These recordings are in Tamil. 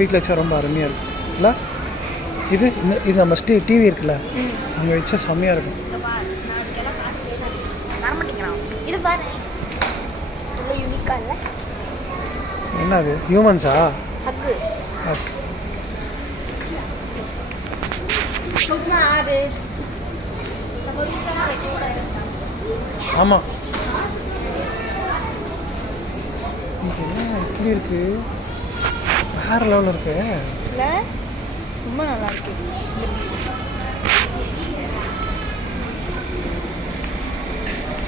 வீட்டில் வச்சா ரொம்ப அருமையாக இருக்கும் இல்லை? இது நம்ம டிவி இருக்குல்ல, அங்கே வச்சா செம்மையாக இருக்கும். என்ன அது ஹியூமன்ஸா? ஆமாம், இப்படி இருக்கு, வேற லெவலில் இருக்கு, ரொம்ப நல்லா இருக்கு.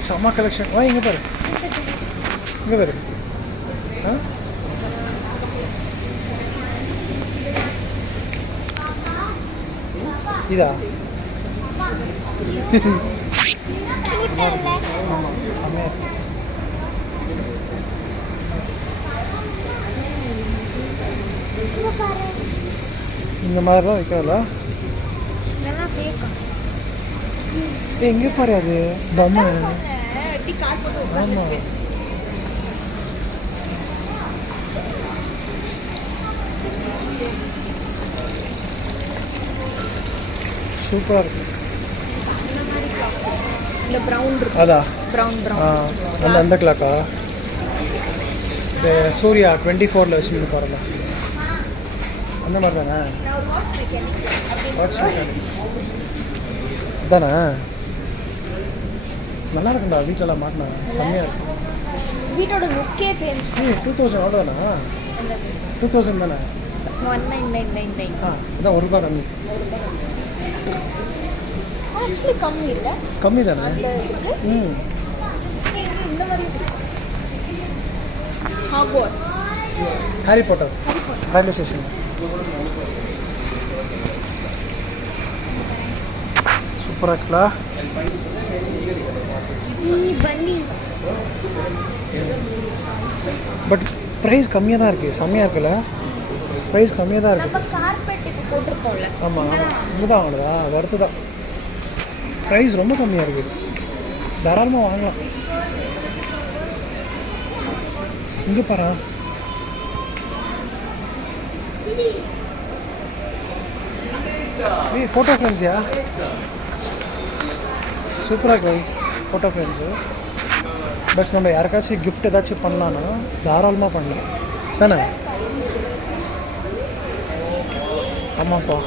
செம்ம கலெக்ஷன். இங்கே பாரு, இங்கே பாரு. இதா ஆமாம், செம்மையாக இருக்கு. இந்த மாதிரிலாம் வைக்காதா? எங்கே பாரு அது பொம்மை. ஆமாம், சூப்பராக இருக்கு. அதா அந்த கிளாக்கா? சூர்யா 24 வச்சுன்னு பாருங்க, அந்த மாதிரி தானே? வாட்ச் மெக்கானிக் அதானே? நல்லா இருக்குண்டா, வீட்டிலலாம் மாட்டினா செம்மையாக இருக்கும். வீட்டோட லுக்கே சேஞ்ச். 2000 அவ்வளோதானா? 2000 தானே? 1999. அதான் ₹1 கம்மி. ஆக்சுவலி கம்மி இல்லை, கம்மி தானே? இந்த மாதிரி Hogwarts, Harry Potter railway station. சூப்பராக இருக்குல்ல? பட் ப்ரைஸ் கம்மியாக தான் இருக்குது, செம்மையாக இருக்குல்ல? ப்ரைஸ் கம்மியாக தான் இருக்குது. ஆமாம் ஆமாம், இங்கே தான் வாங்குறதா? வருது தான். ப்ரைஸ் ரொம்ப கம்மியாக இருக்குது, தாராளமாக வாங்கலாம். இங்கே பாரு, ஃபோட்டோ ஃப்ரேம்ஸியா? சூப்பராக இருக்கு ஃபோட்டோ ஃப்ரேம்ஸு. பட் நம்ம யாருக்காச்சும் கிஃப்ட் ஏதாச்சும் பண்ணலான்னா தாராளமாக பண்ணலாம் தானே? ஆமாப்பா.